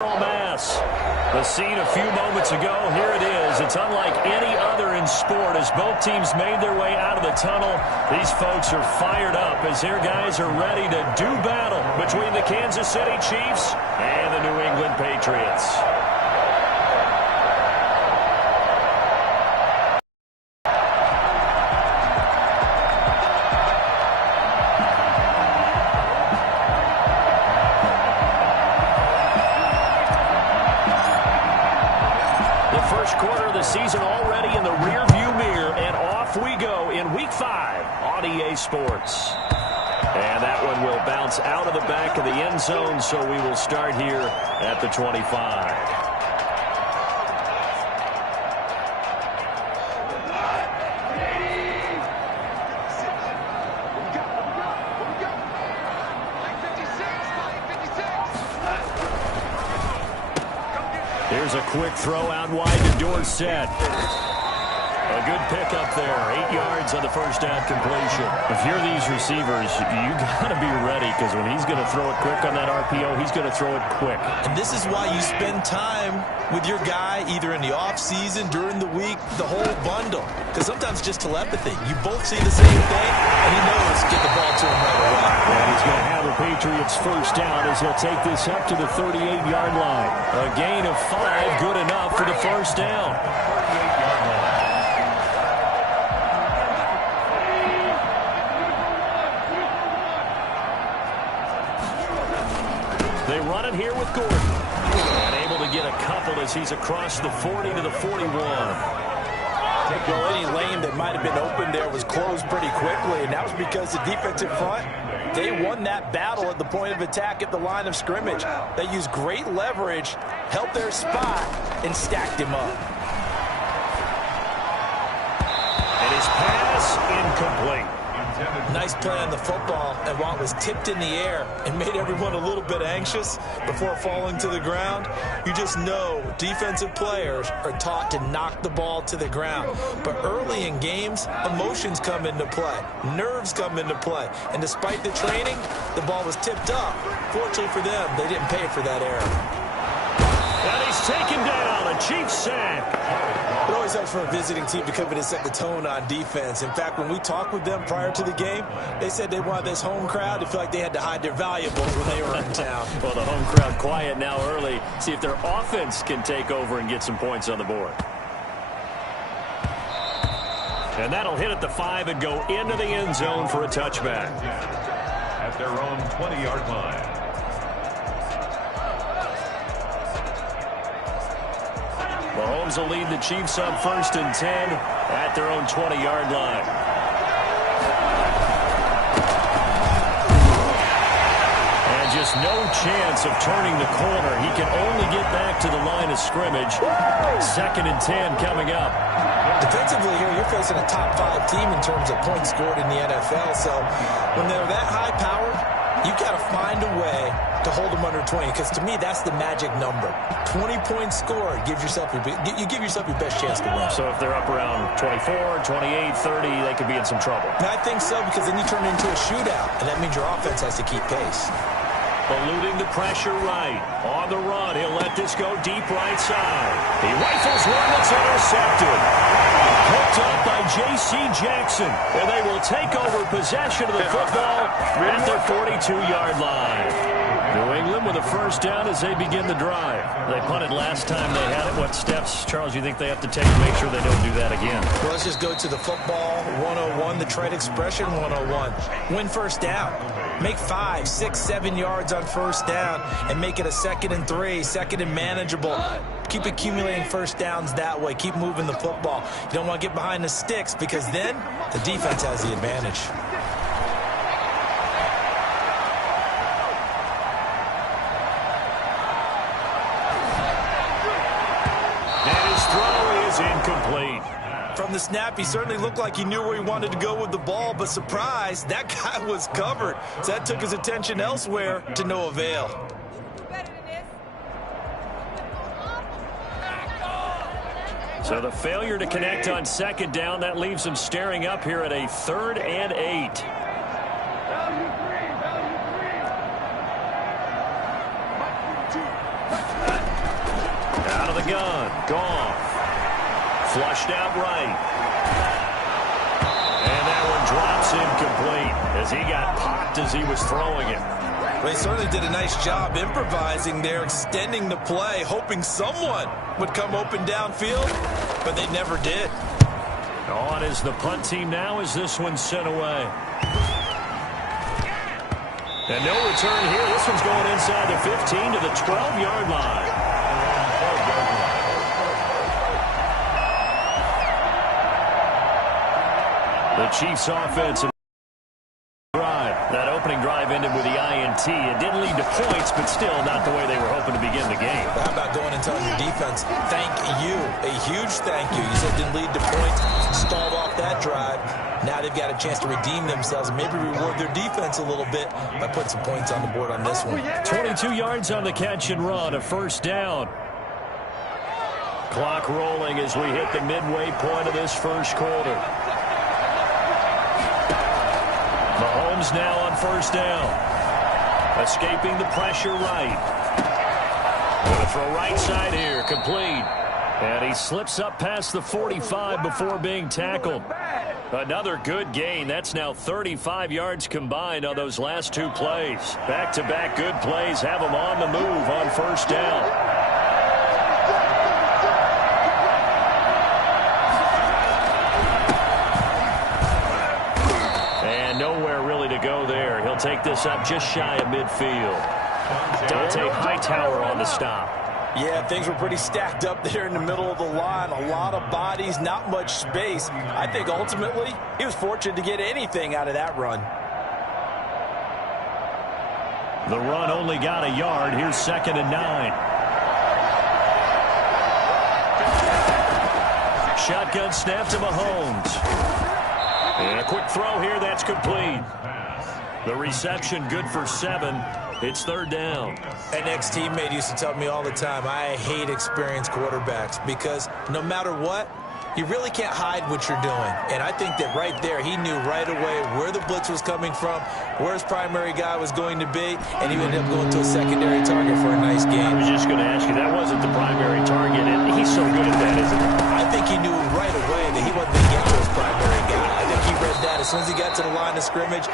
Mass. The scene a few moments ago, here it is. It's unlike any other in sport as both teams made their way out of the tunnel. These folks are fired up as their guys are ready to do battle between the Kansas City Chiefs and the New England Patriots. Season already in the rearview mirror, and off we go in Week 5 on EA Sports. And that one will bounce out of the back of the end zone, so we will start here at the 25. Here's a quick throw out wide to Dorsett. A good pickup there. 8 yards on the first down completion. If you're these receivers, you got to be ready because when he's going to throw it quick on that RPO, he's going to throw it quick. And this is why you spend time with your guy either in the offseason, during the week, the whole bundle. Because sometimes just telepathy. You both see the same thing, and he knows to get the ball to him right away. And he's going to have the Patriots first down as he'll take this up to the 38-yard line. A gain of 5, good enough for the first down. They run it here with Gordon. And able to get a couple as he's across the 40 to the 41. Well, any lane that might have been open there was closed pretty quickly, and that was because the defensive front, they won that battle at the point of attack at the line of scrimmage. They used great leverage, held their spot, and stacked him up. And his pass incomplete. Nice play on the football, and while it was tipped in the air and made everyone a little bit anxious before falling to the ground, you just know defensive players are taught to knock the ball to the ground. But early in games, emotions come into play. Nerves come into play. And despite the training, the ball was tipped up. Fortunately for them, they didn't pay for that error. And he's taken down, a Chiefs sack. It always helps for a visiting team to come in and set the tone on defense. In fact, when we talked with them prior to the game, they said they wanted this home crowd to feel like they had to hide their valuables when they were in town. Well, the home crowd quiet now early. See if their offense can take over and get some points on the board. And that'll hit at the 5 and go into the end zone for a touchback. At their own 20-yard line. Mahomes will lead the Chiefs up 1st and 10 at their own 20-yard line. And just no chance of turning the corner. He can only get back to the line of scrimmage. 2nd and 10 coming up. Defensively here, you're facing a top 5 team in terms of points scored in the NFL. So when they're that high-powered, you got to find a way to hold them under 20, because to me that's the magic number. 20 points scored gives yourself you give yourself your best chance to win. So if they're up around 24, 28, 30, they could be in some trouble. And I think so, because then you turn it into a shootout, and that means your offense has to keep pace. Eluding the pressure right. On the run, he'll let this go deep right side. He rifles one that's intercepted. Hooked up by J.C. Jackson. And they will take over possession of the football at their 42-yard line. New England with a first down as they begin the drive. They punted last time they had it. What steps, Charles, you think they have to take to make sure they don't do that again? Well, let's just go to the football 101, the trade expression 101. Win first down. Make 5, 6, 7 yards on first down and make it a 2nd and 3, 2nd and manageable. Keep accumulating first downs that way. Keep moving the football. You don't want to get behind the sticks because then the defense has the advantage. Incomplete. From the snap, he certainly looked like he knew where he wanted to go with the ball, but surprise, that guy was covered. So that took his attention elsewhere to no avail. So the failure to connect on 2nd down, that leaves him staring up here at a 3rd and 8. Out of the gun. Goff. Flushed out right. And that one drops incomplete as he got popped as he was throwing it. They certainly did a nice job improvising there, extending the play, hoping someone would come open downfield, but they never did. On is the punt team now as this one's sent away. And no return here. This one's going inside the 15 to the 12-yard line. The Chiefs' offensive drive. That opening drive ended with the INT. It didn't lead to points, but still not the way they were hoping to begin the game. How about going and telling your defense, thank you, a huge thank you. You said it didn't lead to points, stalled off that drive. Now they've got a chance to redeem themselves and maybe reward their defense a little bit by putting some points on the board on this one. 22 yards on the catch and run, a first down. Clock rolling as we hit the midway point of this first quarter. Mahomes now on first down. Escaping the pressure right. Going to throw right side here, complete. And he slips up past the 45 before being tackled. Another good gain. That's now 35 yards combined on those last two plays. Back-to-back good plays have him on the move on first down. Nowhere really to go there. He'll take this up just shy of midfield. Dante Hightower on the stop. Yeah, things were pretty stacked up there in the middle of the line. A lot of bodies, not much space. I think ultimately he was fortunate to get anything out of that run. The run only got a yard. Here's 2nd and 9. Shotgun snap to Mahomes. And a quick throw here, that's complete. The reception good for 7. It's 3rd down. An ex-teammate used to tell me all the time, I hate experienced quarterbacks because no matter what, you really can't hide what you're doing. And I think that right there, he knew right away where the blitz was coming from, where his primary guy was going to be, and he ended up going to a secondary target for a nice game. I was just going to ask you, that wasn't the primary target, and he's so good at that, isn't he? I think he knew right away that he wasn't going to get to his primary guy. I think he read that as soon as he got to the line of scrimmage,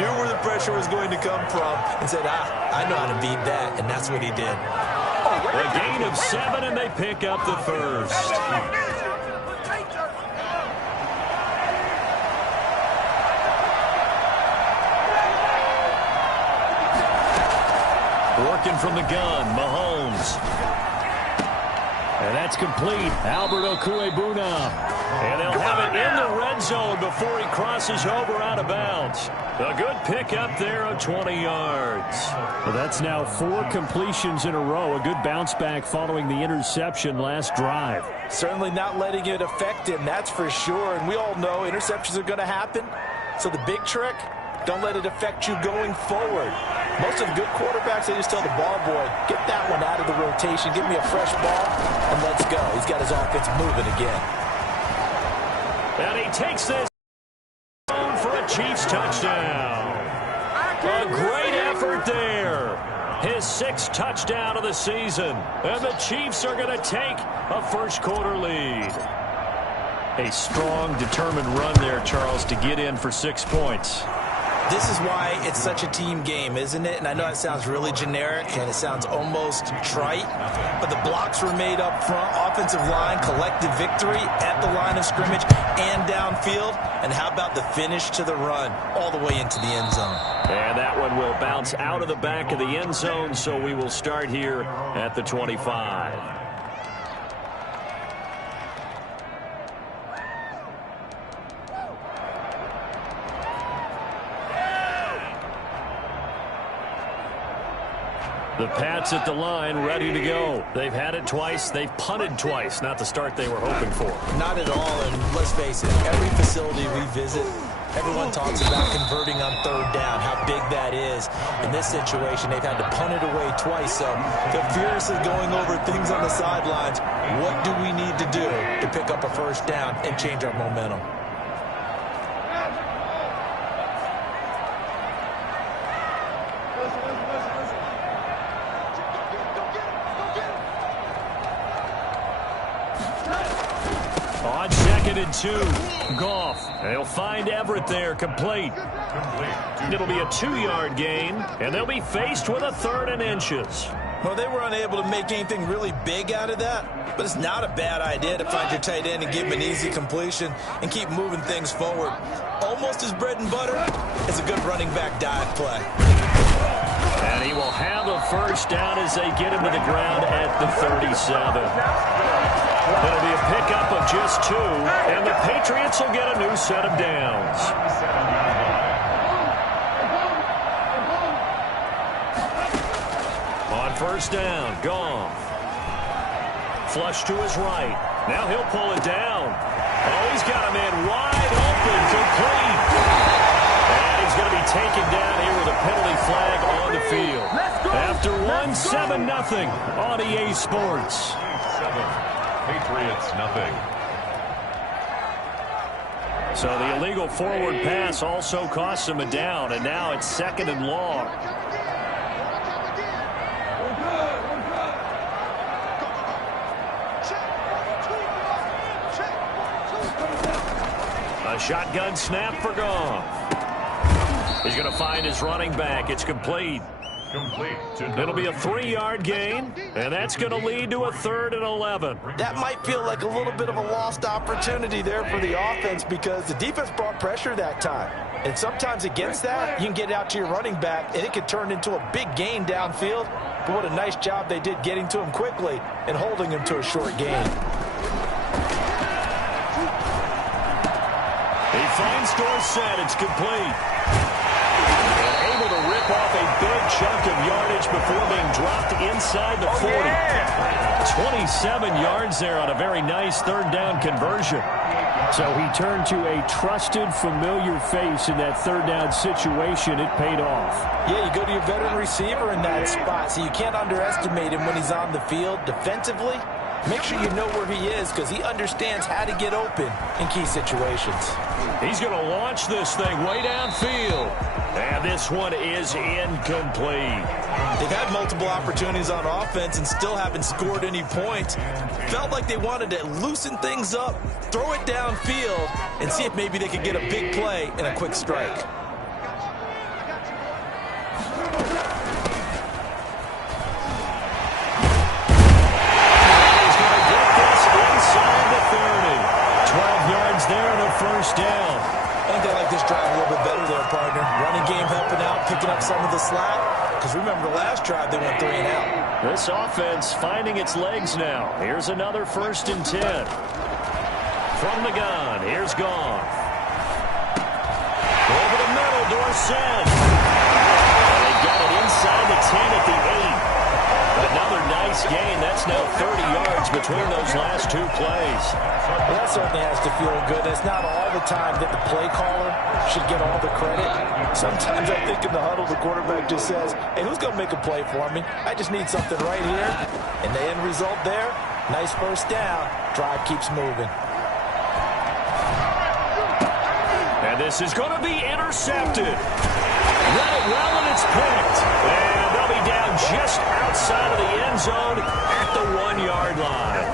knew where the pressure was going to come from, and said, I know how to beat that, and that's what he did. A gain of 7, and they pick up the first. Working from the gun, Mahomes. And that's complete. Albert Okuebuna. And they'll have it in the red zone before he crosses over out of bounds. A good pickup there of 20 yards. Well, that's now 4 completions in a row. A good bounce back following the interception last drive. Certainly not letting it affect him, that's for sure. And we all know interceptions are going to happen. So the big trick, don't let it affect you going forward. Most of the good quarterbacks, they just tell the ball boy, get that one out of the rotation, give me a fresh ball, and let's go. He's got his offense moving again. And he takes this for a Chiefs touchdown. A great effort there. His 6th touchdown of the season. And the Chiefs are going to take a first quarter lead. A strong, determined run there, Charles, to get in for 6 points. This is why it's such a team game, isn't it? And I know it sounds really generic and it sounds almost trite, but the blocks were made up front, offensive line, collective victory at the line of scrimmage and downfield. And how about the finish to the run all the way into the end zone? And that one will bounce out of the back of the end zone, so we will start here at the 25. The Pats at the line, ready to go. They've had it twice. They've punted twice. Not the start they were hoping for. Not at all, and let's face it, every facility we visit, everyone talks about converting on 3rd down, how big that is. In this situation, they've had to punt it away twice, so they're furiously going over things on the sidelines. What do we need to do to pick up a first down and change our momentum? On 2nd and 2, Goff. They'll find Everett there, complete. It'll be a 2-yard gain, and they'll be faced with a 3rd and inches. Well, they were unable to make anything really big out of that, but it's not a bad idea to find your tight end and give him an easy completion and keep moving things forward. Almost as bread and butter as a good running back dive play. And he will have a first down as they get him to the ground at the 37. It'll be a pickup of just 2, and the Patriots will get a new set of downs. On first down, Goff. Flush to his right. Now he'll pull it down. Oh, he's got a man wide open, complete. And he's going to be taken down here with a penalty flag on the field. After 7-0 on EA Sports. Patriots, nothing. So the illegal forward pass also costs him a down, and now it's 2nd and long. A shotgun snap for Goff. He's going to find his running back. It's complete. It'll be a 3-yard gain, and that's going to lead to a 3rd and 11. That might feel like a little bit of a lost opportunity there for the offense because the defense brought pressure that time. And sometimes against that, you can get out to your running back, and it could turn into a big gain downfield. But what a nice job they did getting to him quickly and holding him to a short gain. He finds Dorsett. It's complete. Able to rip off a big chunk of yardage before being dropped inside the 40. 27 yards there on a very nice 3rd down conversion. So he turned to a trusted, familiar face in that 3rd down situation. It paid off. Yeah, you go to your veteran receiver in that spot, so you can't underestimate him when he's on the field defensively. Make sure you know where he is because he understands how to get open in key situations. He's going to launch this thing way downfield. And this one is incomplete. They've had multiple opportunities on offense and still haven't scored any points. Felt like they wanted to loosen things up, throw it downfield, and see if maybe they could get a big play and a quick strike. There and a first down. I think they like this drive a little bit better there, partner. Running game helping out, picking up some of the slack. Because remember the last drive, they went 3 and out. This offense finding its legs now. Here's another 1st and 10. From the gun, here's Goff. Over the middle, Dorsett. They got it inside the 10 at the 8. Another nice gain. That's now 30 yards between those last 2 plays. Well, that certainly has to feel good. It's not all the time that the play caller should get all the credit. Sometimes I think in the huddle, the quarterback just says, hey, who's going to make a play for me? I just need something right here. And the end result there, nice first down. Drive keeps moving. And this is going to be intercepted. Read it well, and it's picked. And they'll be down just outside of the end zone at the 1-yard line.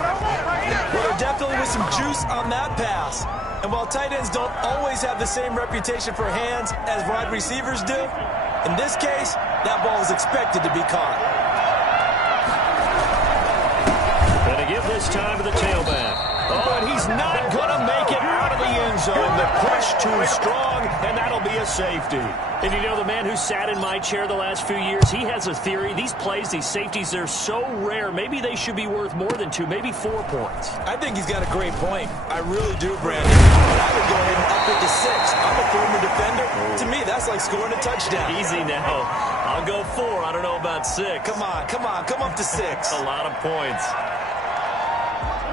Well, there definitely was some juice on that pass. And while tight ends don't always have the same reputation for hands as wide receivers do, in this case, that ball is expected to be caught. And to give this time to the tailback. Oh, and he's not going to make it out of the end zone. The push too strong, and that'll be a safety. And you know, the man who sat in my chair the last few years, he has a theory. These plays, these safeties, they're so rare. Maybe they should be worth more than 2, maybe 4 points. I think he's got a great point. I really do, Brandon. But I would go ahead and up it to 6. I'm a former defender. To me, that's like scoring a touchdown. Easy now. I'll go 4. I don't know about 6. Come on. Come up to 6. A lot of points.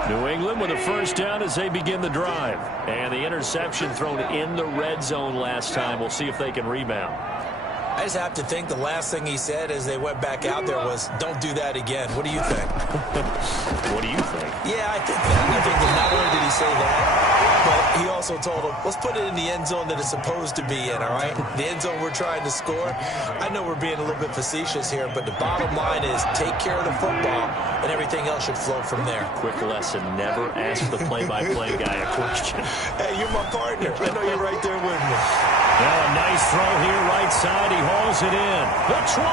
New England with a first down as they begin the drive. And the interception thrown in the red zone last time. We'll see if they can rebound. I just have to think the last thing he said as they went back out there was, don't do that again. What do you think? What do you think? Yeah, I think that. I think that not only did he say that, but He also told him, let's put it in the end zone that it's supposed to be in, all right? The end zone we're trying to score. I know we're being a little bit facetious here, but the bottom line is take care of the football, and everything else should flow from there. Quick lesson, never ask the play-by-play guy a question. Hey, you're my partner. I know you're right there with me. Now a nice throw here, right side. He hauls it in. The 20.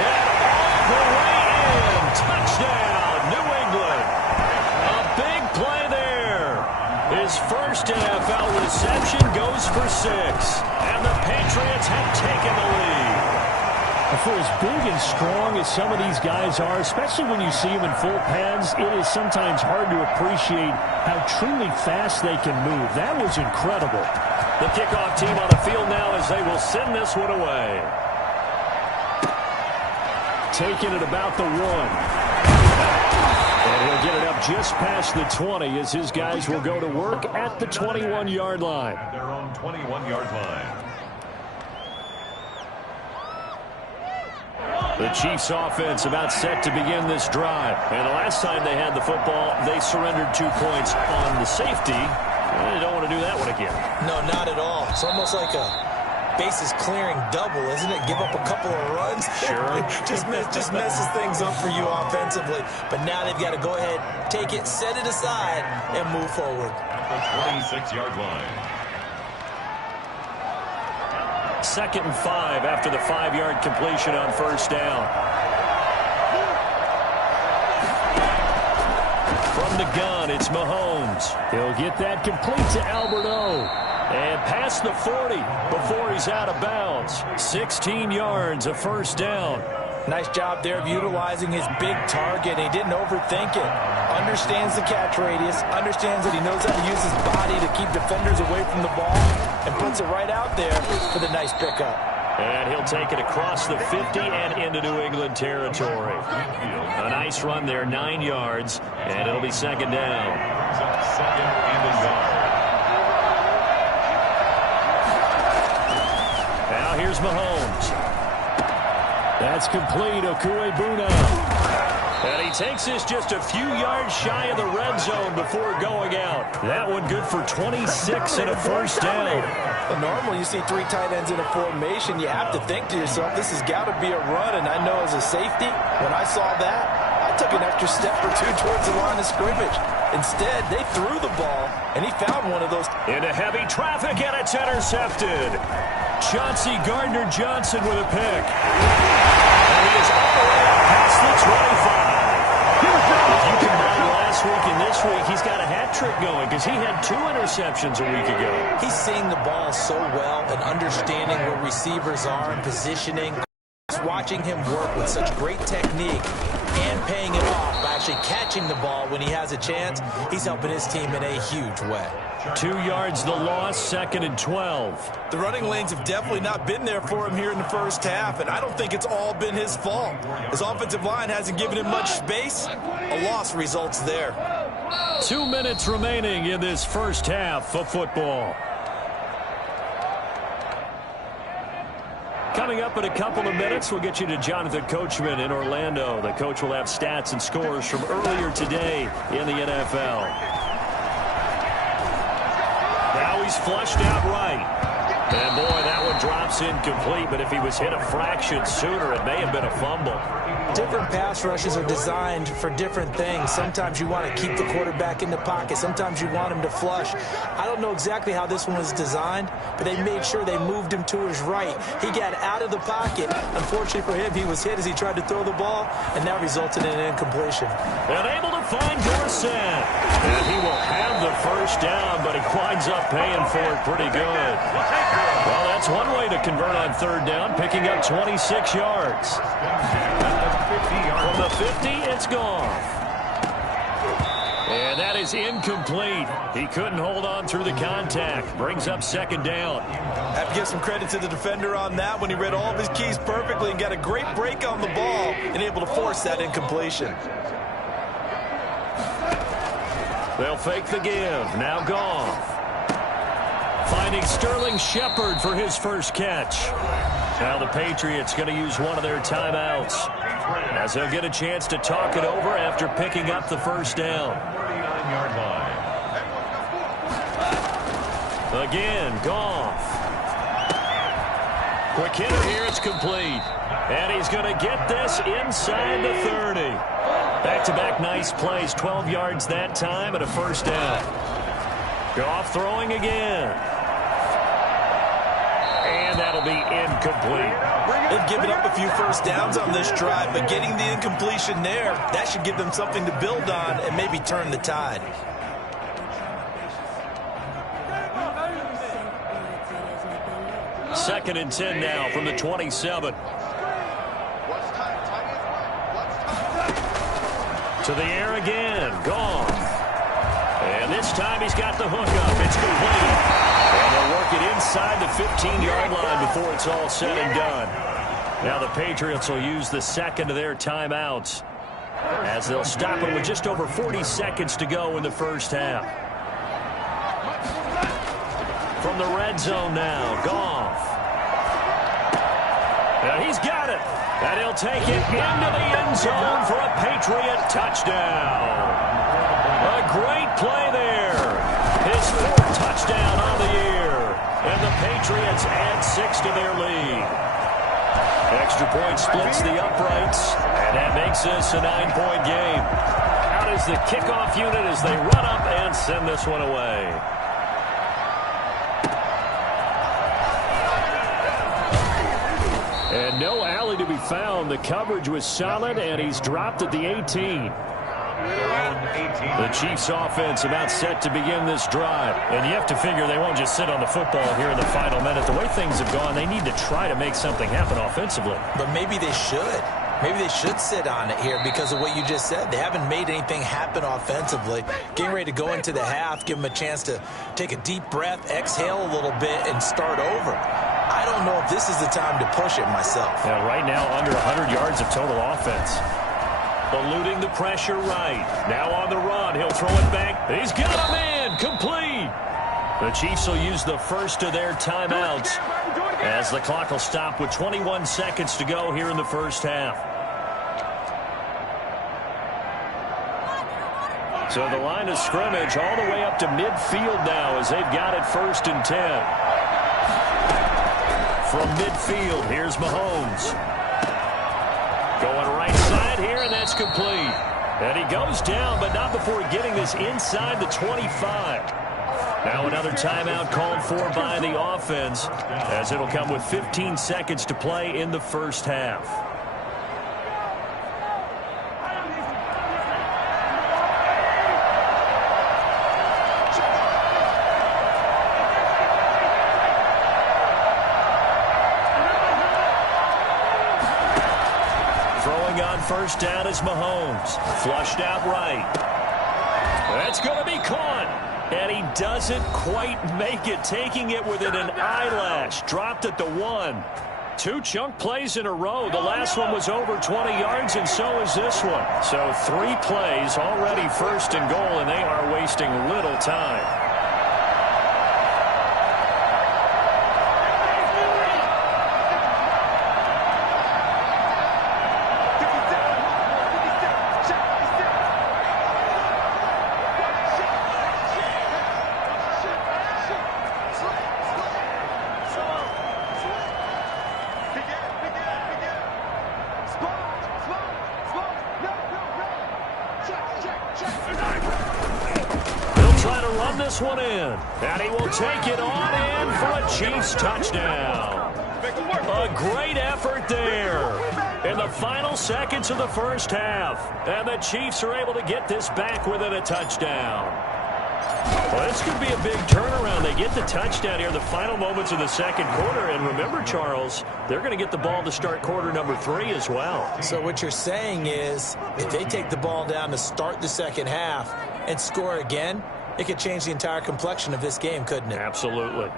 And all the way in. Touchdown, New England. A big play there. His first NFL reception goes for 6. And the Patriots have taken the lead. For as big and strong as some of these guys are, especially when you see them in full pads, it is sometimes hard to appreciate how truly fast they can move. That was incredible. The kickoff team on the field now as they will send this one away. Taking it about the 1. And he'll get it up just past the 20 as his guys will go to work at the 21-yard line. At their own 21-yard line. The Chiefs offense about set to begin this drive. And the last time they had the football, they surrendered 2 points on the safety. They don't want to do that one again. No, not at all. It's almost like a bases clearing double, isn't it? Give up a couple of runs. Sure. just messes things up for you offensively. But now they've got to go ahead, take it, set it aside, and move forward. At the 26-yard line. 2nd and 5 after the 5-yard completion on first down. From the gun, it's Mahomes. He'll get that complete to Alberto. And past the 40 before he's out of bounds. 16 yards, a first down. Nice job there of utilizing his big target. He didn't overthink it. Understands the catch radius. Understands that he knows how to use his body to keep defenders away from the ball. And puts it right out there for the nice pickup. And he'll take it across the 50 and into New England territory. A nice run there, 9 yards. And it'll be second down. Second and a yard. Now here's Mahomes. That's complete. Okuebuna. And he takes this just a few yards shy of the red zone before going out. That one good for 26 and a first down. Well, normally you see 3 tight ends in a formation. You have to think to yourself, this has got to be a run. And I know as a safety, when I saw that, I took an extra step or 2 towards the line of scrimmage. Instead, they threw the ball, and he found one of those. Into heavy traffic, and it's intercepted. Chauncey Gardner-Johnson with a pick. And he is all the way up past the 25. If you combine last week and this week, he's got a hat trick going because he had 2 interceptions a week ago. He's seeing the ball so well and understanding where receivers are and positioning. Just watching him work with such great technique and paying it off by actually catching the ball when he has a chance. He's helping his team in a huge way. 2 yards the loss, 2nd and 12. The running lanes have definitely not been there for him here in the first half, and I don't think it's all been his fault. His offensive line hasn't given him much space. A loss results there. 2 minutes remaining in this first half of football. Coming up in a couple of minutes, we'll get you to Jonathan Coachman in Orlando. The coach will have stats and scores from earlier today in the NFL. Now he's flushed out right. And boy, that one drops incomplete, but if he was hit a fraction sooner, it may have been a fumble. Different pass rushes are designed for different things. Sometimes you want to keep the quarterback in the pocket. Sometimes you want him to flush. I don't know exactly how this one was designed, but they made sure they moved him to his right. He got out of the pocket. Unfortunately for him, he was hit as he tried to throw the ball, and that resulted in an incompletion. And able to find Dorsett. And he will have the first down, but he winds up paying for it pretty good. Well, that's one way to convert on third down, picking up 26 yards. From the 50, it's gone. And that is incomplete. He couldn't hold on through the contact. Brings up second down. I have to give some credit to the defender on that when he read all of his keys perfectly and got a great break on the ball and able to force that incompletion. They'll fake the give. Now Goff. Finding Sterling Shepard for his first catch. Now the Patriots going to use one of their timeouts as they'll get a chance to talk it over after picking up the first down. 39-yard line. Again, Goff. Quick hitter here, it's complete. And he's going to get this inside the 30. Back-to-back nice plays, 12 yards that time and a first down. Goff throwing again. And that'll be incomplete. They've given up a few first downs on this drive, but getting the incompletion there, that should give them something to build on and maybe turn the tide. Second and 10 now from the 27. To the air again. Goff. And this time he's got the hookup. It's complete. And they'll work it inside the 15-yard line before it's all said and done. Now the Patriots will use the second of their timeouts as they'll stop it with just over 40 seconds to go in the first half. From the red zone now, Goff. And he's got it. And he'll take it into the end zone for a Patriot touchdown. A great play there. His fourth touchdown on the year. And the Patriots add 6 to their lead. Extra point splits the uprights. And that makes this a 9-point game. Out is the kickoff unit as they run up and send this one away. And no alley to be found. The coverage was solid, and he's dropped at the 18. The Chiefs offense about set to begin this drive. And you have to figure they won't just sit on the football here in the final minute. The way things have gone, they need to try to make something happen offensively. But maybe they should. Maybe they should sit on it here because of what you just said. They haven't made anything happen offensively. Getting ready to go into the half, give them a chance to take a deep breath, exhale a little bit, and start over. I don't know if this is the time to push it myself. Yeah, right now under 100 yards of total offense. Eluding the pressure right. Now on the run. He'll throw it back. He's got a man. Complete. The Chiefs will use the first of their timeouts as the clock will stop with 21 seconds to go here in the first half. So the line of scrimmage all the way up to midfield now as they've got it 1st and 10. From midfield, here's Mahomes. Going right side here, and that's complete. And he goes down, but not before getting this inside the 25. Now another timeout called for by the offense as it'll come with 15 seconds to play in the first half. First down is Mahomes. Flushed out right. That's going to be caught. And he doesn't quite make it, taking it within an eyelash. Dropped at the 1. 2 chunk plays in a row. The last one was over 20 yards, and so is this one. So 3 plays already 1st and goal, and they are wasting little time. One in, and he will take it on in for a Chiefs touchdown. A great effort there in the final seconds of the first half, and the Chiefs are able to get this back within a touchdown. Well, this could be a big turnaround. They get the touchdown here in the final moments of the second quarter, and remember, Charles, they're going to get the ball to start quarter number 3 as well. So what you're saying is if they take the ball down to start the second half and score again, it could change the entire complexion of this game, couldn't it? Absolutely. Oh,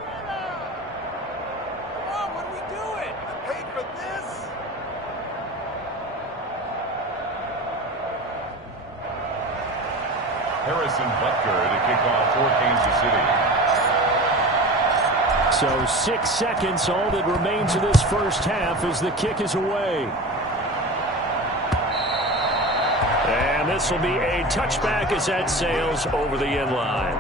what are we doing? Paid for this? Harrison Butker to kick off for Kansas City. So 6 seconds, all that remains of this first half as the kick is away. And this will be a touchback as that sails over the end line.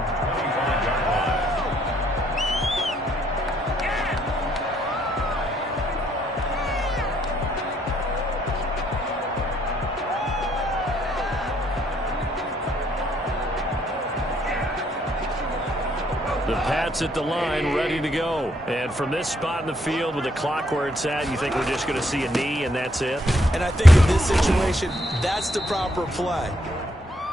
The Pats at the line, ready to go. And from this spot in the field with the clock where it's at, you think we're just going to see a knee and that's it? And I think in this situation, that's the proper play.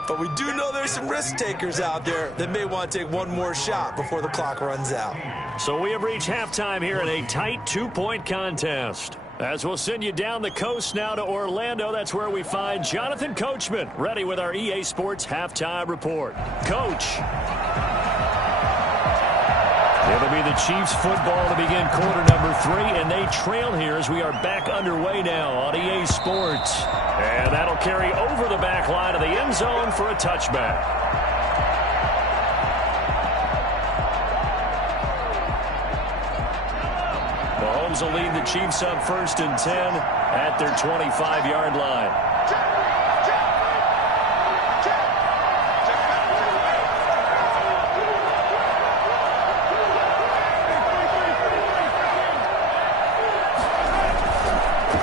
But we do know there's some risk takers out there that may want to take one more shot before the clock runs out. So we have reached halftime here in a tight 2-point contest. As we'll send you down the coast now to Orlando, that's where we find Jonathan Coachman, ready with our EA Sports halftime report. Coach. It'll be the Chiefs football to begin quarter number 3, and they trail here as we are back underway now on EA Sports. And that'll carry over the back line of the end zone for a touchback. Mahomes will lead the Chiefs up 1st and 10 at their 25-yard line.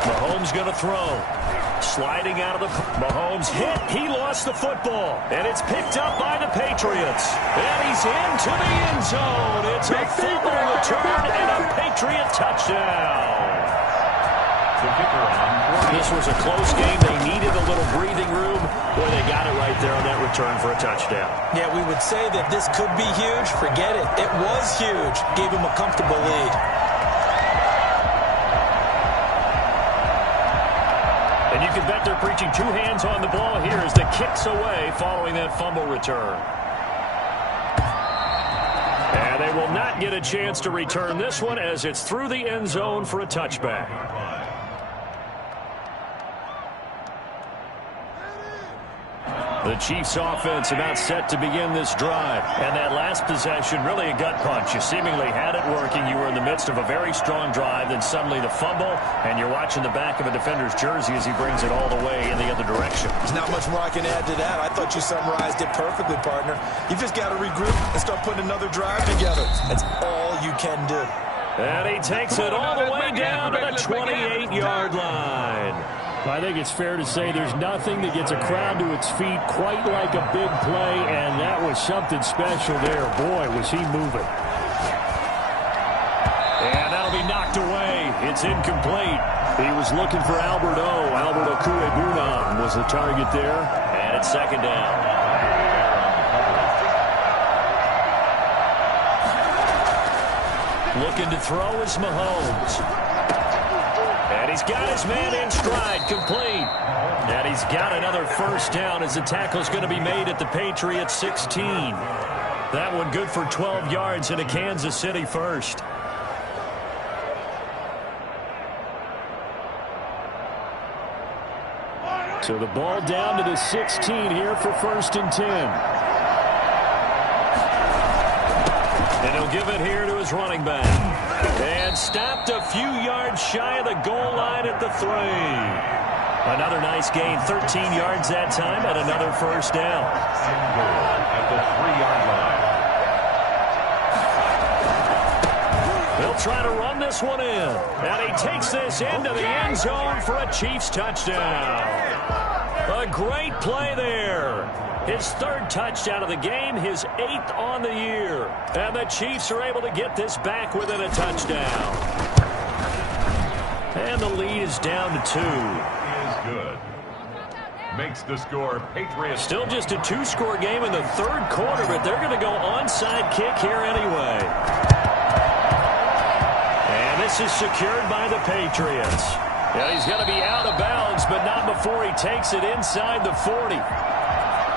Mahomes going to throw. Sliding out of the... Mahomes hit. He lost the football. And it's picked up by the Patriots. And he's into the end zone. It's a fumble return and a Patriot touchdown. This was a close game. They needed a little breathing room. Boy, they got it right there on that return for a touchdown. Yeah, we would say that this could be huge. Forget it. It was huge. Gave him a comfortable lead. And you can bet they're preaching 2 hands on the ball here as the kick's away following that fumble return. And they will not get a chance to return this one as it's through the end zone for a touchback. The Chiefs offense about set to begin this drive. And that last possession, really a gut punch. You seemingly had it working. You were in the midst of a very strong drive. Then suddenly the fumble. And you're watching the back of a defender's jersey as he brings it all the way in the other direction. There's not much more I can add to that. I thought you summarized it perfectly, partner. You've just got to regroup and start putting another drive together. That's all you can do. And he takes it all the way down to the 28-yard line. I think it's fair to say there's nothing that gets a crowd to its feet quite like a big play, and that was something special there. Boy, was he moving. And that'll be knocked away. It's incomplete. He was looking for Albert O. Albert Okuebunam was the target there. And it's 2nd down. Looking to throw is Mahomes. And he's got his man in stride, complete. And he's got another 1st down as the tackle's going to be made at the Patriots 16. That one good for 12 yards and a Kansas City 1st. So the ball down to the 16 here for 1st and 10. And he'll give it here to his running back. And stopped a few yards shy of the goal line at the 3. Another nice gain, 13 yards that time, and another 1st down. At the 3-yard line. He'll try to run this one in. And he takes this into the end zone for a Chiefs touchdown. A great play there. His 3rd touchdown of the game, his 8th on the year. And the Chiefs are able to get this back within a touchdown. And the lead is down to 2. Is good. Makes the score Patriots. Still just a 2-score game in the 3rd quarter, but they're going to go onside kick here anyway. And this is secured by the Patriots. Yeah, he's going to be out of bounds, but not before he takes it inside the 40.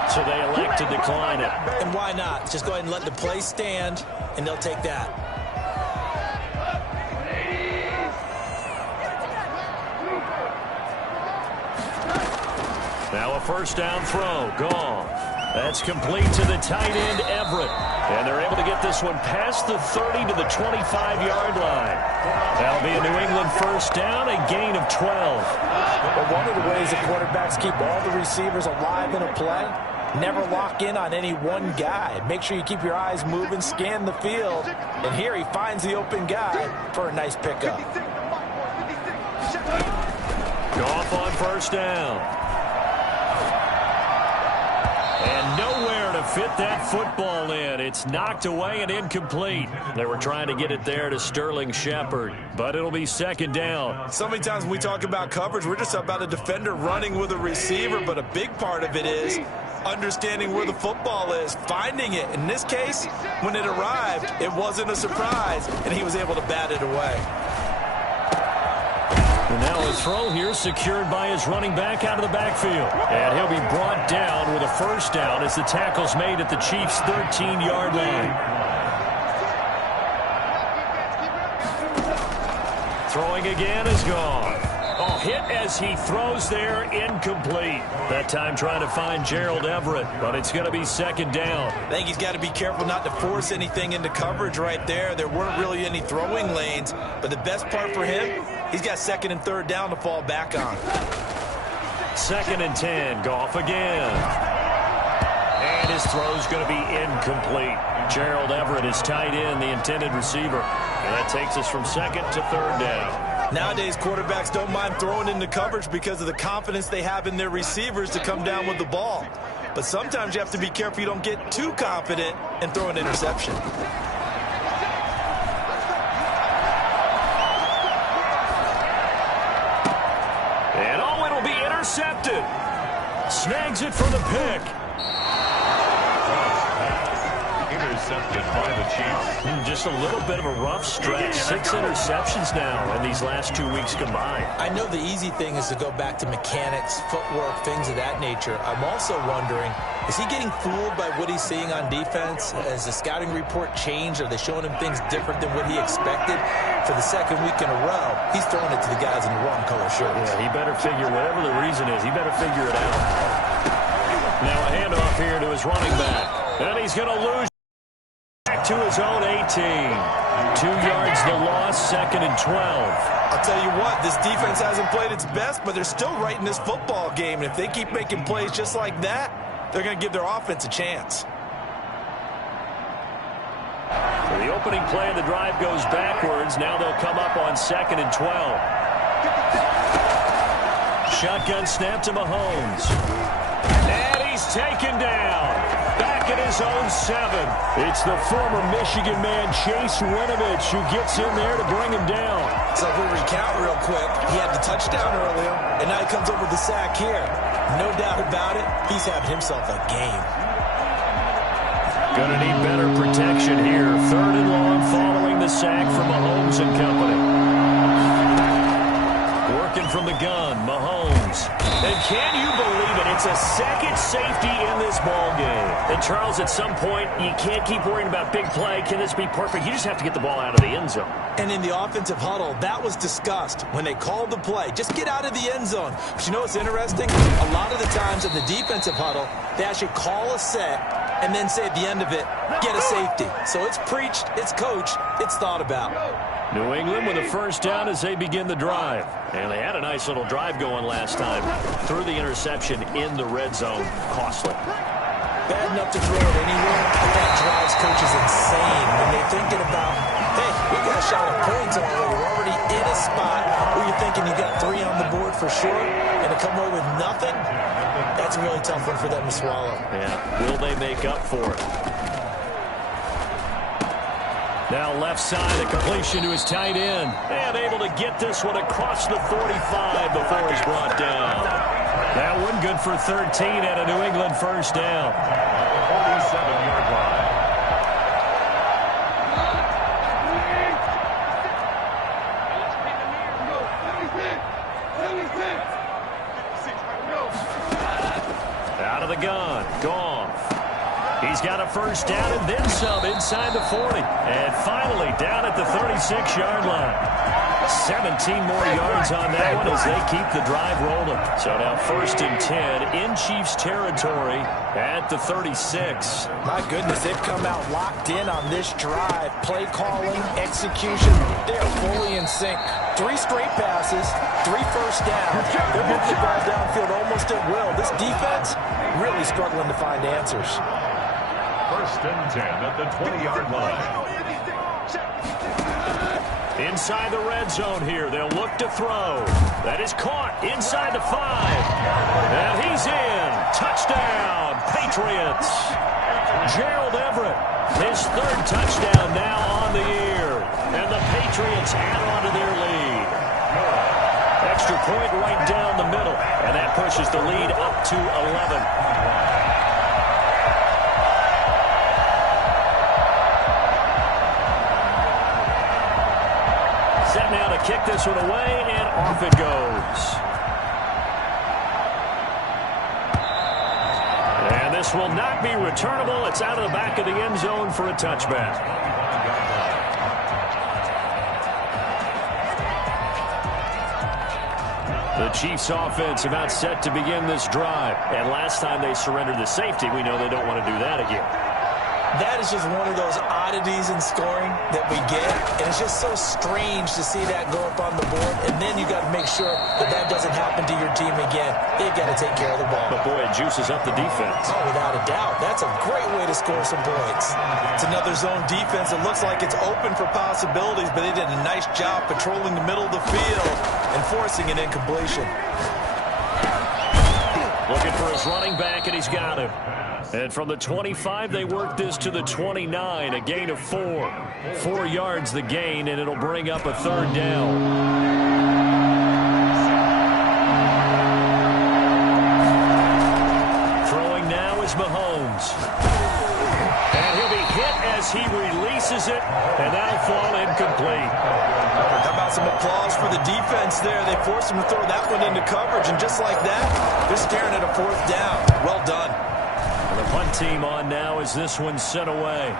So they elect to decline it. And why not? Just go ahead and let the play stand, and they'll take that. Now a 1st down throw. Gone. That's complete to the tight end, Everett. And they're able to get this one past the 30 to the 25-yard line. That'll be a New England 1st down, a gain of 12. But one of the ways the quarterbacks keep all the receivers alive in a play, never lock in on any one guy. Make sure you keep your eyes moving, scan the field. And here he finds the open guy for a nice pickup. Goff on 1st down. And nowhere to fit that football in. It's knocked away and incomplete. They were trying to get it there to Sterling Shepard, but it'll be second down. So many times when we talk about coverage, we're just about a defender running with a receiver, but a big part of it is understanding where the football is, finding it. In this case, when it arrived, it wasn't a surprise, and he was able to bat it away. And now a throw here secured by his running back out of the backfield. And he'll be brought down with a first down as the tackle's made at the Chiefs' 13-yard line. Throwing again is gone. Oh, hit as he throws there, incomplete. That time trying to find Gerald Everett, but it's going to be second down. I think he's got to be careful not to force anything into coverage right there. There weren't really any throwing lanes, but the best part for him, he's got second and third down to fall back on. Second and 10, Goff again. And his throw's going to be incomplete. Gerald Everett is tight end, the intended receiver. And that takes us from second to third down. Nowadays, quarterbacks don't mind throwing into coverage because of the confidence they have in their receivers to come down with the ball. But sometimes you have to be careful you don't get too confident and throw an interception. And oh, it'll be intercepted. Snags it for the pick. Intercepted by the Chiefs. Just a little bit of a rough stretch. 6 interceptions now in these last 2 weeks combined. I know the easy thing is to go back to mechanics, footwork, things of that nature. I'm also wondering, is he getting fooled by what he's seeing on defense? Has the scouting report changed? Are they showing him things different than what he expected? For the second week in a row, he's throwing it to the guys in the wrong color shirts. Yeah, he better figure, whatever the reason is, he better figure it out. Now a handoff here to his running back. And he's going to lose back to his own 18. 2 yards the loss, second and 12. I'll tell you what, this defense hasn't played its best, but they're still right in this football game. And if they keep making plays just like that, they're going to give their offense a chance. So the opening play of the drive goes backwards. Now they'll come up on second and 12. Shotgun snap to Mahomes. And he's taken down. Back at his own 7. It's the former Michigan man, Chase Winovich, who gets in there to bring him down. So if we recount real quick, he had the touchdown earlier, and now he comes over the sack here. No doubt about it, he's having himself a game. Going to need better protection here. Third and long following the sack from Mahomes and company. Working from the gun, Mahomes. And can you believe it? It's a second safety in this ball game. And Charles, at some point, you can't keep worrying about big play. Can this be perfect? You just have to get the ball out of the end zone. And in the offensive huddle, that was discussed when they called the play. Just get out of the end zone. But you know what's interesting? A lot of the times in the defensive huddle, they actually call a set and then say at the end of it, get a safety. So it's preached, it's coached, it's thought about. New England with a first down as they begin the drive. And they had a nice little drive going last time. Threw the interception in the red zone. Costly. Bad enough to throw it anywhere, but that drives coaches insane when they're thinking about, hey, we got a shot at points already. We're already in a spot where you're thinking you got 3 on the board for sure, and to come away with nothing, that's a really tough one for them to swallow. Yeah, will they make up for it? Now left side, a completion to his tight end. And able to get this one across the 45 before he's brought down. That one good for 13 at a New England first down. 47-yard line. Out of the gun, Goff. He's got a first down and then some inside the 40. And finally down at the 36-yard line. 17 more yards on that one as they keep the drive rolling. So now first and 10 in Chiefs territory at the 36. My goodness, they've come out locked in on this drive. Play calling, execution, they're fully in sync. 3 straight passes, 3 first downs. They're moving the ball downfield almost at will. This defense really struggling to find answers. First and 10 at the 20-yard line. Inside the red zone here. They'll look to throw. That is caught inside the 5. And he's in. Touchdown, Patriots. Gerald Everett, his third touchdown now on the year. And the Patriots add on to their lead. Extra point right down the middle. And that pushes the lead up to 11. Set now to kick this one away, and off it goes. And this will not be returnable. It's out of the back of the end zone for a touchback. The Chiefs offense about set to begin this drive. And last time they surrendered the safety, we know they don't want to do that again. That is just one of those oddities in scoring that we get. And it's just so strange to see that go up on the board. And then you got to make sure that that doesn't happen to your team again. They've got to take care of the ball. But, boy, it juices up the defense. Oh, without a doubt. That's a great way to score some points. It's another zone defense. It looks like it's open for possibilities, but they did a nice job patrolling the middle of the field and forcing an incompletion. Looking for his running back, and he's got him. And from the 25, they work this to the 29, a gain of 4. 4 yards the gain, and it'll bring up a third down. Throwing now is Mahomes. And he'll be hit as he releases it, and that'll fall incomplete. How about some applause for the defense there? They forced him to throw that one into coverage, and just like that, they're staring at a 4th down. Well done. The punt team on now as this one's sent away.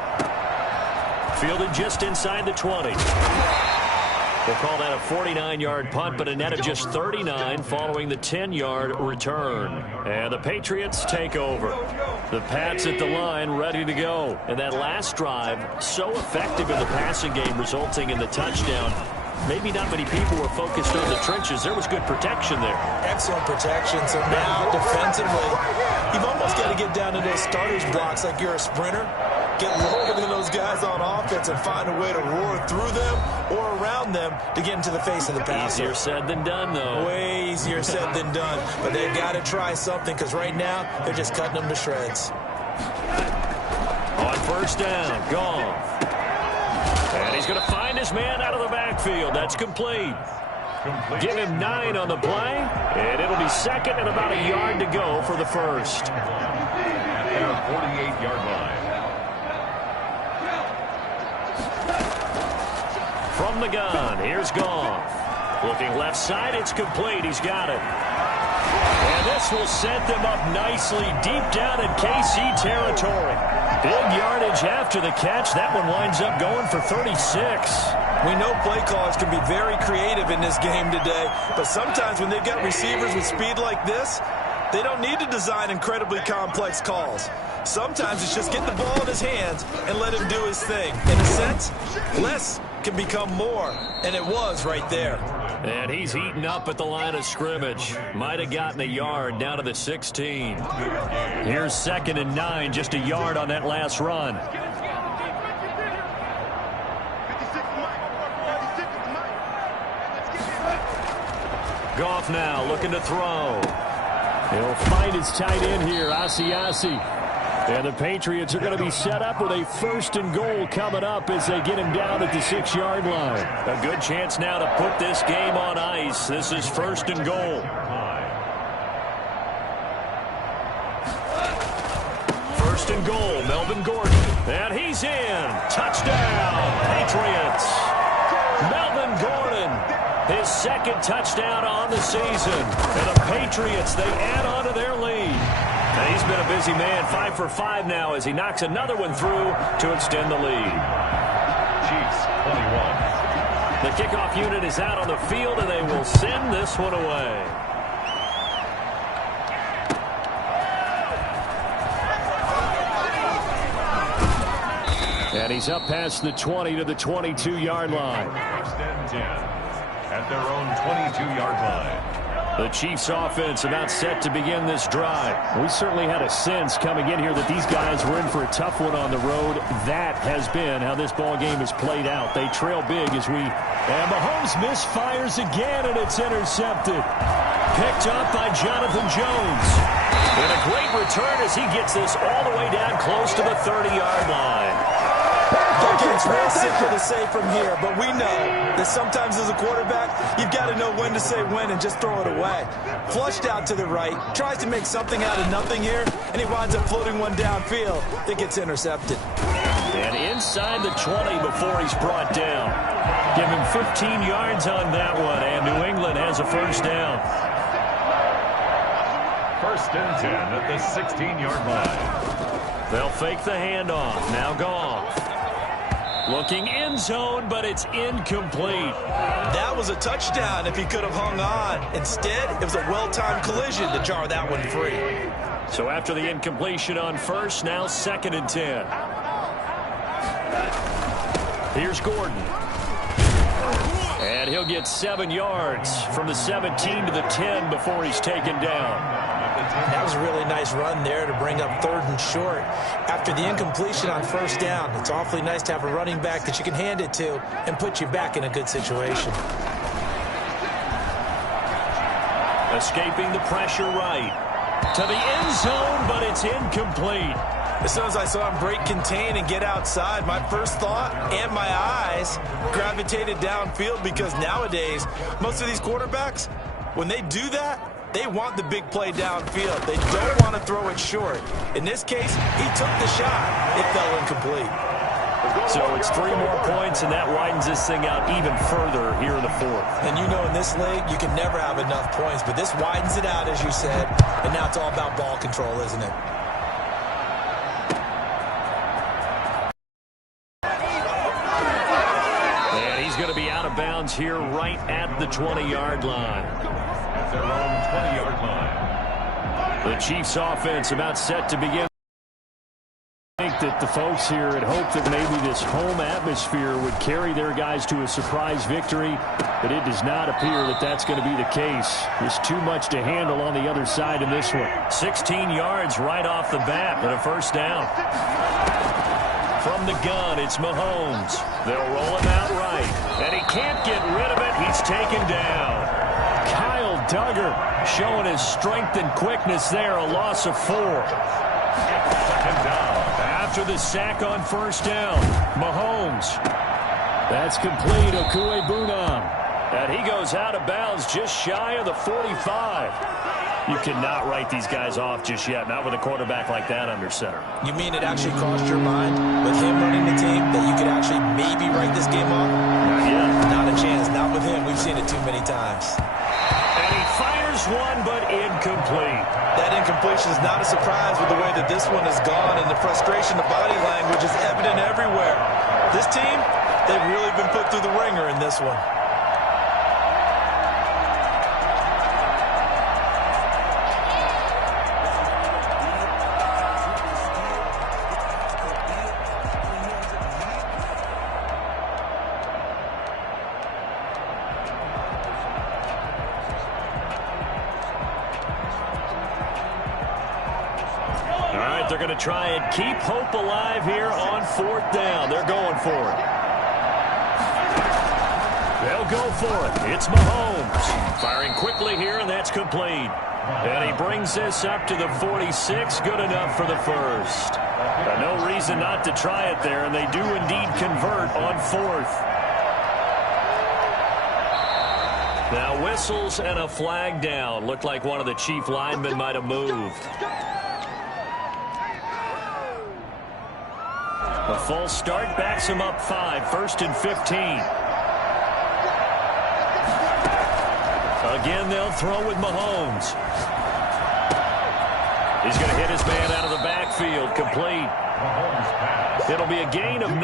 Fielded just inside the 20. We'll call that a 49-yard punt, but a net of just 39 following the 10-yard return. And the Patriots take over. The Pats at the line ready to go. And that last drive, so effective in the passing game, resulting in the touchdown. Maybe not many people were focused on the trenches. There was good protection there. Excellent protection. So now, defensively, you've almost got to get down to those starters blocks like you're a sprinter. Get lower than those guys on offense and find a way to roar through them or around them to get into the face of the passer. Easier said than done, though. Way easier said than done. But they've got to try something because right now, they're just cutting them to shreds. On first down, Goff. And he's going to find his man out of the backfield. That's complete. Give him 9 on the play, and it'll be second and about a yard to go for the first. At their 48-yard line. From the gun, here's Goff. Looking left side, it's complete. He's got it. And this will set them up nicely deep down in KC territory. Big yardage after the catch. That one winds up going for 36. We know play callers can be very creative in this game today, but sometimes when they've got receivers with speed like this, they don't need to design incredibly complex calls. Sometimes it's just get the ball in his hands and let him do his thing. In a sense, less can become more, and it was right there. And he's eaten up at the line of scrimmage. Might have gotten a yard down to the 16. Here's 2nd and 9, just a yard on that last run. Goff now looking to throw. He'll find his tight end here, Asiasi. And the Patriots are going to be set up with a 1st and goal coming up as they get him down at the 6-yard line. A good chance now to put this game on ice. This is 1st and goal. 1st and goal, Melvin Gordon. And he's in. Touchdown, Patriots. Melvin Gordon, his 2nd touchdown on the season. And the Patriots, they add on to their lead. And he's been a busy man, 5 for 5 now as he knocks another one through to extend the lead. Chiefs, 21. The kickoff unit is out on the field, and they will send this one away. And he's up past the 20 to the 22-yard line. 1st and 10 at their own 22-yard line. The Chiefs offense about set to begin this drive. We certainly had a sense coming in here that these guys were in for a tough one on the road. That has been how this ball game has played out. They trail big as we... And Mahomes misfires again, and it's intercepted. Picked up by Jonathan Jones. And a great return as he gets this all the way down close to the 30-yard line. Okay, it's real simple to say from here, but we know that sometimes as a quarterback, you've got to know when to say when and just throw it away. Flushed out to the right, tries to make something out of nothing here, and he winds up floating one downfield that gets intercepted. And inside the 20 before he's brought down. Give him 15 yards on that one, and New England has a first down. First and 10 at the 16-yard line. They'll fake the handoff. Now Goff. Looking end zone, but it's incomplete. That was a touchdown if he could have hung on. Instead, it was a well-timed collision to jar that one free. So after the incompletion on first, now 2nd and 10. Here's Gordon. And he'll get 7 yards from the 17 to the 10 before he's taken down. That was a really nice run there to bring up 3rd and short. After the incompletion on first down, it's awfully nice to have a running back that you can hand it to and put you back in a good situation. Escaping the pressure right. To the end zone, but it's incomplete. As soon as I saw him break contain and get outside, my first thought and my eyes gravitated downfield, because nowadays, most of these quarterbacks, when they do that, they want the big play downfield. They don't want to throw it short. In this case, he took the shot. It fell incomplete. So it's 3 more points, and that widens this thing out even further here in the 4th. And you know in this league, you can never have enough points, but this widens it out, as you said, and now it's all about ball control, isn't it? And he's going to be out of bounds here right at the 20-yard line. At their own 20-yard line. The Chiefs offense about set to begin. I think that the folks here had hoped that maybe this home atmosphere would carry their guys to a surprise victory, but it does not appear that that's going to be the case. There's too much to handle on the other side in this one. 16 yards right off the bat, but a first down. From the gun, it's Mahomes. They'll roll him out right, and he can't get rid of it. He's taken down. Kyle Duggar showing his strength and quickness there, a loss of 4. Second down. After the sack on first down, Mahomes. That's complete, Okuegbunam. And he goes out of bounds just shy of the 45. You cannot write these guys off just yet, not with a quarterback like that under center. You mean it actually crossed your mind with him running the team that you could actually maybe write this game off? Not yet. Not a chance. Not with him. We've seen it too many times. And he fires one, but incomplete. That incompletion is not a surprise with the way that this one has gone, and the frustration, the body language is evident everywhere. This team, they've really been put through the ringer in this one. They're going to try and keep hope alive here on 4th down. They're going for it. They'll go for it. It's Mahomes. Firing quickly here, and that's complete. And he brings this up to the 46. Good enough for the first. No reason not to try it there, and they do indeed convert on 4th. Now whistles and a flag down. Looked like one of the Chief linemen might have moved. A false start backs him up 5. 1st and 15. Again, they'll throw with Mahomes. He's going to hit his man out of the backfield. Complete. It'll be a gain of 9,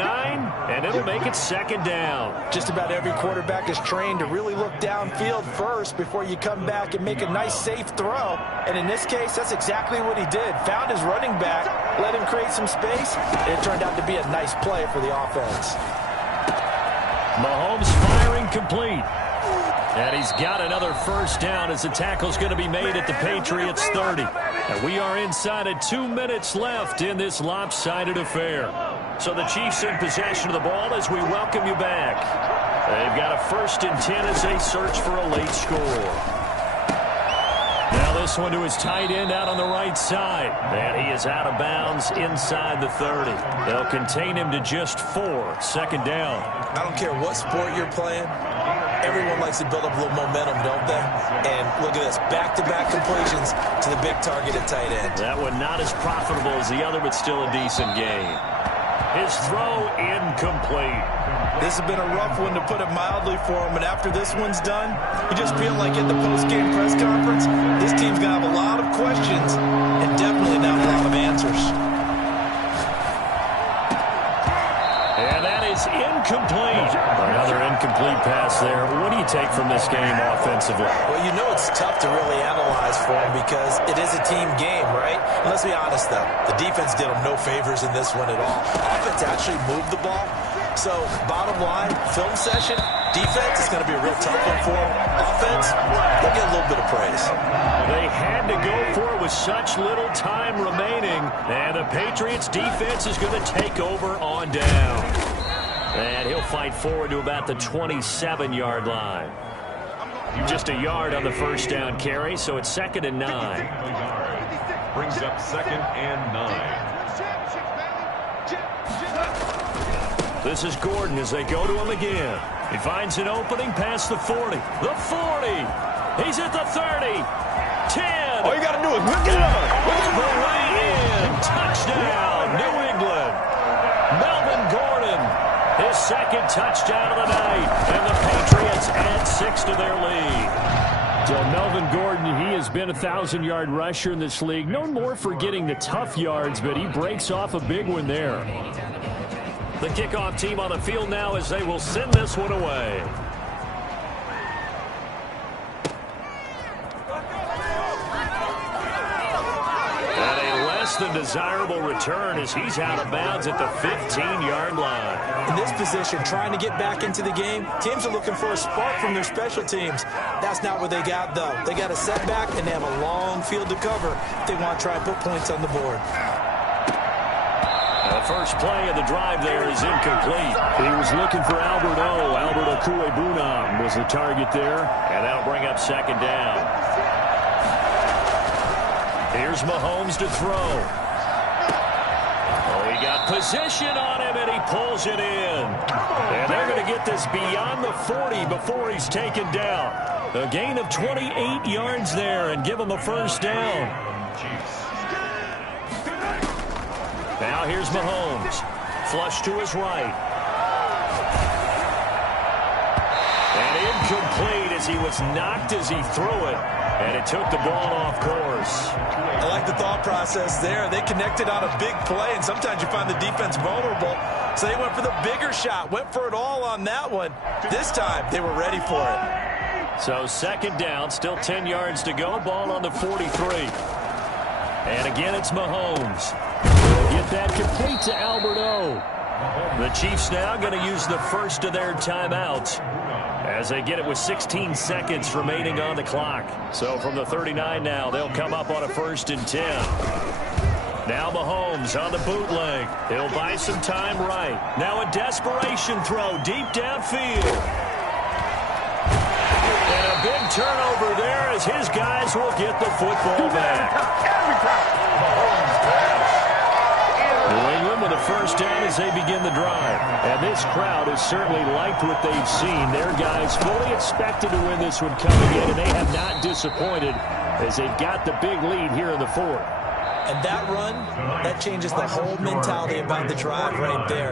and it'll make it 2nd down. Just about every quarterback is trained to really look downfield first before you come back and make a nice, safe throw. And in this case, that's exactly what he did. Found his running back, let him create some space, and it turned out to be a nice play for the offense. Mahomes firing complete. And he's got another first down as the tackle's going to be made at the Patriots 30. And we are inside of 2 minutes left in this lopsided affair. So the Chiefs in possession of the ball as we welcome you back. They've got a 1st and 10 as they search for a late score. Now this one to his tight end out on the right side. And he is out of bounds inside the 30. They'll contain him to just 4. Second down. I don't care what sport you're playing. Everyone likes to build up a little momentum, don't they? And look at this, back-to-back completions to the big target at tight end. That one not as profitable as the other, but still a decent game. His throw incomplete. This has been a rough one, to put it mildly, for him. And after this one's done, you just feel like at the post-game press conference, this team's going to have a lot of questions and definitely not a lot of answers. And that is incomplete. Another incomplete pass there. What do you take from this game offensively? Well, you know it's tough to really analyze for him because it is a team game, right? And let's be honest, though. The defense did him no favors in this one at all. Offense actually moved the ball. So, bottom line, film session, defense is going to be a real tough one for him. Offense, they'll get a little bit of praise. They had to go for it with such little time remaining. And the Patriots defense is going to take over on down. And he'll fight forward to about the 27-yard line. Just a yard on the first down carry, so it's 2nd and 9. Brings up 2nd and 9. This is Gordon as they go to him again. He finds an opening past the 40. The 40. He's at the 30. 10. All you got to do is look it up. The way in. Touchdown, New England. Melvin Gordon, his 2nd touchdown of the night. And the Patriots add 6 to their lead. So Melvin Gordon, he has been a 1,000-yard rusher in this league. Known more for getting the tough yards, but he breaks off a big one there. The kickoff team on the field now as they will send this one away. And a less than desirable return as he's out of bounds at the 15-yard line. In this position, trying to get back into the game, teams are looking for a spark from their special teams. That's not what they got, though. They got a setback, and they have a long field to cover if they want to try and put points on the board. The first play of the drive there is incomplete. He was looking for Albert O. Albert Okuebunam was the target there. And that'll bring up 2nd down. Here's Mahomes to throw. Oh, he got position on him, and he pulls it in. And they're going to get this beyond the 40 before he's taken down. A gain of 28 yards there and give him a first down. Now here's Mahomes. Flush to his right. And incomplete as he was knocked as he threw it. And it took the ball off course. I like the thought process there. They connected on a big play, and sometimes you find the defense vulnerable. So they went for the bigger shot, went for it all on that one. This time, they were ready for it. So 2nd down, still 10 yards to go. Ball on the 43. And again, it's Mahomes. Get that complete to Albert O. The Chiefs now going to use the first of their timeouts as they get it with 16 seconds remaining on the clock. So from the 39 now, they'll come up on a 1st and 10. Now Mahomes on the bootleg. He'll buy some time right. Now a desperation throw deep downfield. And a big turnover there as his guys will get the football back. New England with a first down as they begin the drive. And this crowd has certainly liked what they've seen. Their guys fully expected to win this one coming in, and they have not disappointed as they've got the big lead here in the 4th. And that run, that changes the whole mentality about the drive right there.